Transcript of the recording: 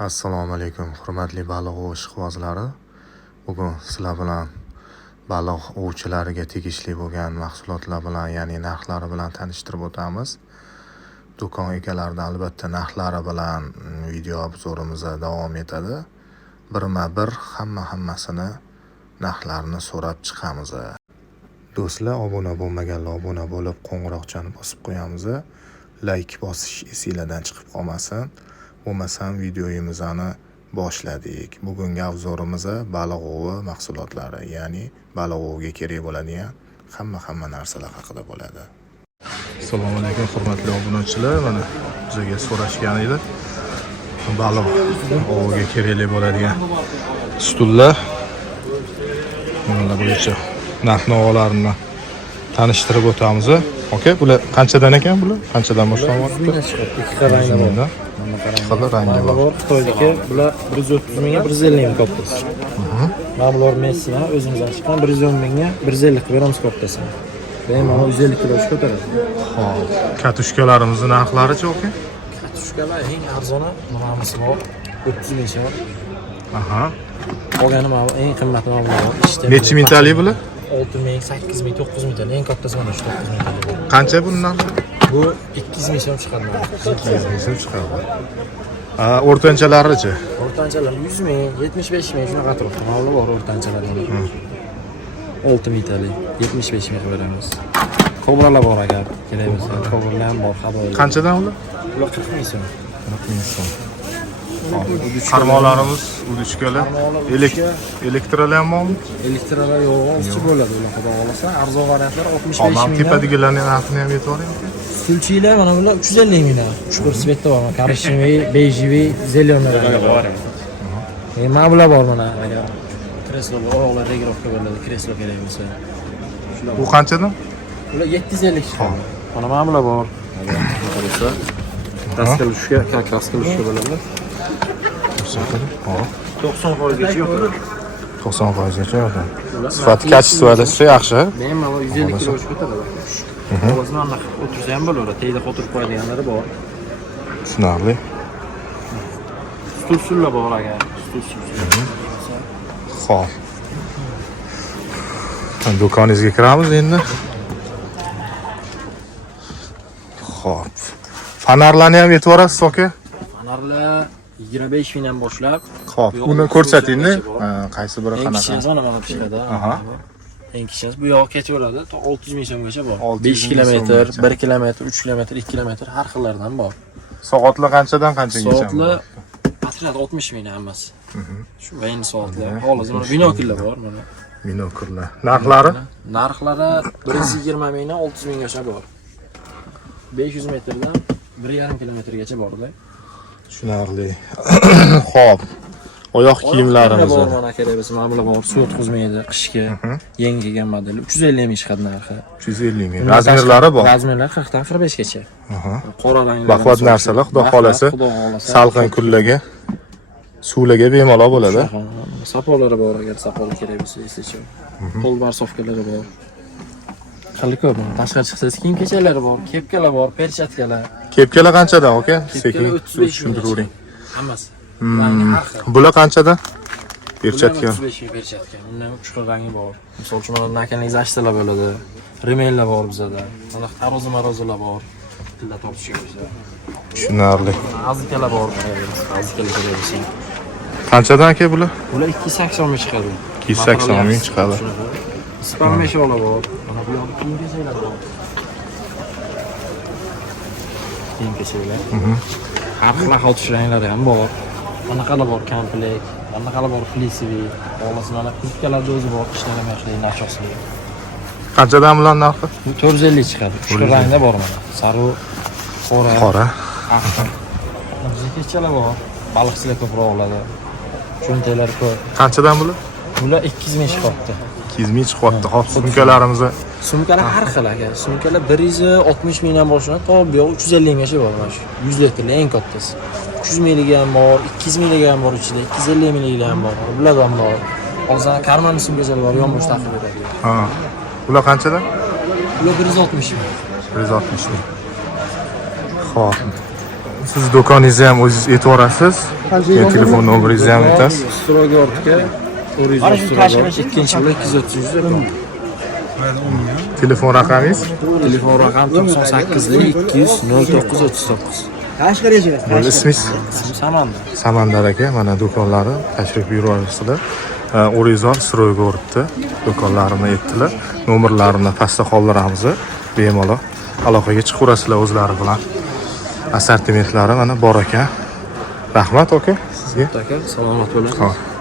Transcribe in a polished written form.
Assalomu alaykum, hurmatli baliq ov ishqibozlari. Bugun sizlar bilan baliq ovchilariga tegishli bo'lgan mahsulotlar bilan, ya'ni narxlari bilan tanishtirib o'tamiz. Do'kon egalaridan albatta narxlari bilan video obzorimiz davom etadi. Birma-bir hammasini narxlarini so'rab chiqamiz. Do'stlar, obuna bo'lmaganlar obuna bo'lib, qo'ng'iroqchani bosib qo'yamiz. Like bosish esingizdan chiqib qolmasin. Bo'lmasam videomizni boshladik. Bugungi obzorimiz baliq ovi mahsulotlari, ya'ni baliq oviga kerak bo'ladigan hamma narsalar haqida bo'ladi. Assalomu alaykum, hurmatli obunachilar. Mana bizga so'rashgan edi. Baliq oviga kerakli bo'ladigan stullar. Mana bo'yicha narx-navolarni tanishtirib o'tamiz. Okay, bular qanchadan ekan bular? Qanchadan boshlanmoqda? 2 qaranglar bor. Xillar rangi bor. Xitoydagi bular 130 mingga 150 ming koptasi. Bular Messidan o'zimizdan chiqqan 110 mingga 150 qilib beramiz koptasini. Bemalol 150 kilo ko'taradi. Xo'p, katushkalarimizni narxlari-chi, oka? Katushkalar eng arzoni nimasi bor? 30 ming bor. Aha. Qolgani mana eng qimmat mavzular. Necha mingtalik bular? 6 ming, 8 ming, 9 ming talik. Eng kattasi mana shu 9 ming talik. Qancha buning narxi? Bu 200 ming so'm chiqadi. 200 ming so'm chiqadi. O'rtanchalari-chi? O'rtanchalar 100 ming, 75 ming shunaqa atrofda mavzu bor o'rtanchalar. 6 ming talik, 75 ming beramiz. Kobralar bor agar kerak bo'lsa, kobralar ham bor, xabar. Qanchadan ular? Ular 40 ming so'm. 40 ming so'm. Qarmoqlarimiz uduchkalar, elektralar ham bormi? Elektralar yo'q, ozchi bo'ladi ular, xudo xolasa. Arzon variantlar 65 ming. Ham tepadigilarning narxini ham aytvoring. Stulchilar mana bular 350 mingdan. Ushbu svetda bor, korishniy, bejniy, zelenoy bor. Mana bular bor mana. Kreslolar, oyoqlar regirovka bo'ladi, kreslo kerak bo'lsa. Bu qanchadan? Ular 750 chiqadi. Mana bular bor. Bo'lsa, kraskalushka, kraskalushka bo'ladi. 90% gacha yo'q. 90% gacha yo'q. Sifat kачествоsi yaxshi. Bemalol 150 kilo ko'taradi. O'zini aniq o'tirsa ham bo'laveradi. Teyda o'tirib qo'yadiganlari bor. Tushunarli. Stullar bor agar. Xo'p. Do'koningizga kiramiz endi. Xo'p. Fanarlarni ham aytvorasiz, aka? Fanarlar 25 mingdan boshlab. Xo'p, uni ko'rsating-da. Qaysi biri qanaqa? Eng kichkisi mana chiqadi. Aha. Eng kichkisi bu yo'q kechaveradi. 600 ming so'mgacha bor. 5 5 kilometr, 1 kilometr, 3 kilometr, 2 kilometr har xillaridan bor. Soatlar qanchadan qanchagacha? Soatlar atrofda 60 mingdan hammasi. Shu vayn soatlar. Hozir mana binokullar bor mana. Binokullar. Narxlari? Narxlari 120 mingdan 600 minggacha bor. 500 metrdan 1,5 kilometrgacha borda. Tushunarli. Xo'p. Oyoq kiyimlarimiz bor mana kerak bo'lsa, mana bular bor. Suv o'tkazmaydi qishga. Yangi kelgan model 350 ming chiqadi narxi. 350 ming. Razmerlari bor. Razmerlar 40 dan 45 gacha. Qora rangli. Baquvvat narsalar, xudo xolasa, salqin kunlarga, suvlarga bemalol bo'ladi. Sapolari bor agar sapol kerak bo'lsa, eslachi. Qo'l barsovkalari bor. Qilib ko'p. Tashqari chiqsangiz kiyim kechalari bor, kepkalar bor, perchatkalar. Kepkalar qanchadan, aka? Sekin tushuntiravering. Hammasi. Bular qanchadan? Perchatka. 35 ming perchatka. Bundan 3 xil rangi bor. Misol uchun mana nakalning zashtalar bo'ladi. Rimellar bor bizda. Mana tarozi-marozilar bor. Tilla tortishga bo'lsa. Tushunarli. Azikalar bor. Azikalar kerak bo'lsa. Qanchadan aka bular? Bular 280 ming chiqadi. 280 ming chiqadi. Spam mesholar bor. Mana bu yoqda kiyim kechalar bor. Kiyim kechalar. Har xil xotish ranglari ham bor. Anaqalar bor, komplekt. Anaqalar bor, fleecevi. Xolos mana kurtkalarda o'zi bor, ishlarim yaxshi, nachosli. Qanchadan bular narxi? 450 chiqadi. Shu rangda bor mana. Sariq, qora. Bizga kechalar bor. Baliqchilar ko'proq oladi. Cho'ntaklar ko'p. Qanchadan bular? Bular 200 ming chiqyapti. 200 ming chiqyapti. Hop, sumkalarimiz. Sumkalar har xil aka. Sumkalar 160 mingdan boshlanib, to bu yoq 350 minggacha bor mana shu. 100 litrli eng kattasi. 300 minglik ham bor, 200 minglik ham bor ichida, 250 minglik ham bor. Bular ham bor. Hozir karman sumkalar bor, yonbosh taqib beradi. Ha. Bular qanchadan? Bular 160 ming. 160 ming. Xo'p. Siz do'koningizni ham o'zingiz aytib yuborasiz. Keyin telefon nomeringizni ham aytasiz. Strogorga Orizo Strogor 2-yil 230 Telefon raqamingiz? Telefon raqam 98 200 09 39. Bo'ldi, ismingiz? Samanda. Samandar aka, mana do'konlari tashrif buyurasizlar. Orizo Strogorda do'konlarini aytdilar. Nomerlarini pastda qoldiramiz. Bemalol aloqaga chiqaverasizlar o'zlari bilan. Assortimentlari mana bor ekan. Rahmat aka sizga. Aka, salomat bo'ling. Xo'p.